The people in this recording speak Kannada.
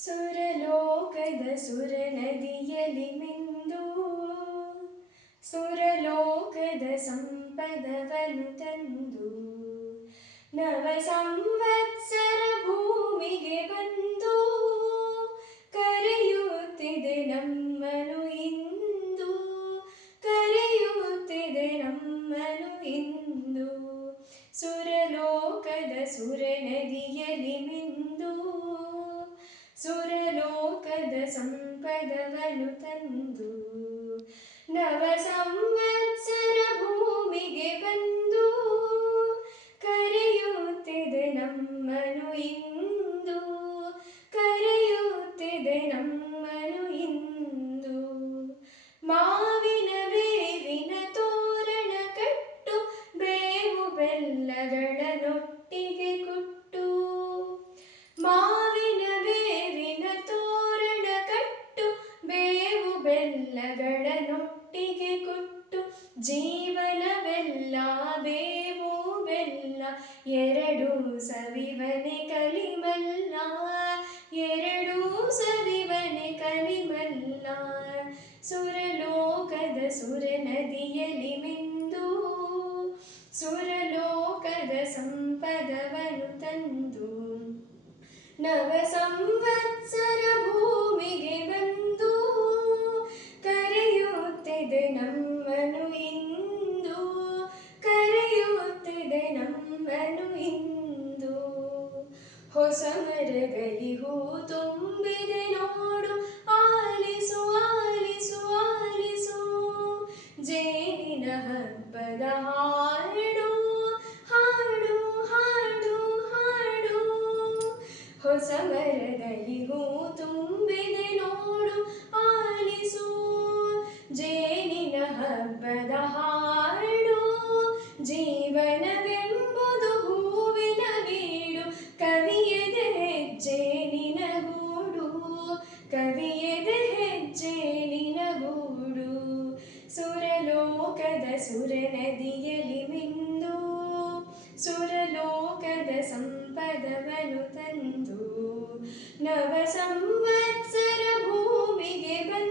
ಸುರಲೋಕದ ಸುರನದಿಯಲಿ ಮಿಂದು ಸುರಲೋಕದ ಸಂಪದವನ್ನು ತಂದು ನವ ಸಂವತ್ಸರ ಭೂಮಿಗೆ ಬಂದು ಕರೆಯುತ್ತಿದೆ ನಮ್ಮನು ಇಂದು ಕರೆಯುತ್ತಿದೆ ನಮ್ಮನು ಇಂದು ಸುರಲೋಕದ ಸುರನದಿಯಲಿ ಮಿಂದು ಸುರಲೋಕದ ಸಂಪದವನ್ನು ತಂದು ನವ ಸಂವತ್ಸರ ಭೂಮಿಗೆ ಬಂದು ಕರೆಯುತ್ತಿದೆ ನಮ್ಮನು ಇಂದು ಕರೆಯುತ್ತಿದೆ ನಮ್ಮನು ಇಂದು ಮಾವಿನ ಬೇವಿನ ತೋರಣ ಕಟ್ಟು ಬೇವು ಬೆಲ್ಲಗಳನ್ನೊಟ್ಟಿಗೆ ಕೊಟ್ಟು ಮಾವಿನ ಬೇವಿನ ತೋರಣ ಕಟ್ಟು ಬೇವು ಬೆಲ್ಲಗಳನ್ನೊಟ್ಟಿಗೆ ಕೊಟ್ಟು ಜೀವನವೆಲ್ಲ ಬೇವು ಬೆಲ್ಲ ಎರಡೂ ಸವಿವನೆ ಕಲಿಮಲ್ಲ ಎರಡೂ ಸವಿವನೆ ಕಲಿಮಲ್ಲ ಸುರಲೋಕದ ಸುರನದಿಯಲಿ ಮಿಂದು ಸುರಲೋಕದ ಸಂಪದವನ್ನು ತಂದು ನವ ಸಂವತ್ಸರ ಭೂಮಿಗೆ ಬಂದು ಕರೆಯುತ್ತಿದೆ ನಮ್ಮನು ಇಂದು ಕರೆಯುತ್ತಿದೆ ನಮ್ಮನು ಇಂದು ಹೊಸ ಮರಗಲಿ ಹೂ ತುಂಬಿದೆ ನೋಡು ಆಲಿಸು ಆಲಿಸು ಆಲಿಸು ಜೇನಿನ ಹಬ್ಬದ ಹಾಡು ಹಾಡು ಹಾಡು ಹಾಡು ಹೊಸ ಮರದಲ್ಲಿ ಹೂ ತುಂಬಿದೆ ನೋಡು ಆಲಿಸು ಜೇನಿನ ಹಬ್ಬದ ಹಾಡು ಜೀವನವೆಂಬುದು ಹೂವಿನ ಬೀಡು ಕವಿಯದೆ ಹೆಜ್ಜೆ ನಿನಗೂಡು ಕವಿಯದೆ ಹೆಜ್ಜೆ ನಿನಗೂಡು ಸುರಲೋಕದ ಸುರನದಿಯಲಿ ಮಿಂದು ಸುರಲೋಕದ ಸಂಪದವನ್ನು ತಂದು ನವ ಸಂವತ್ಸರ ಭೂಮಿಗೆ ಬಂದು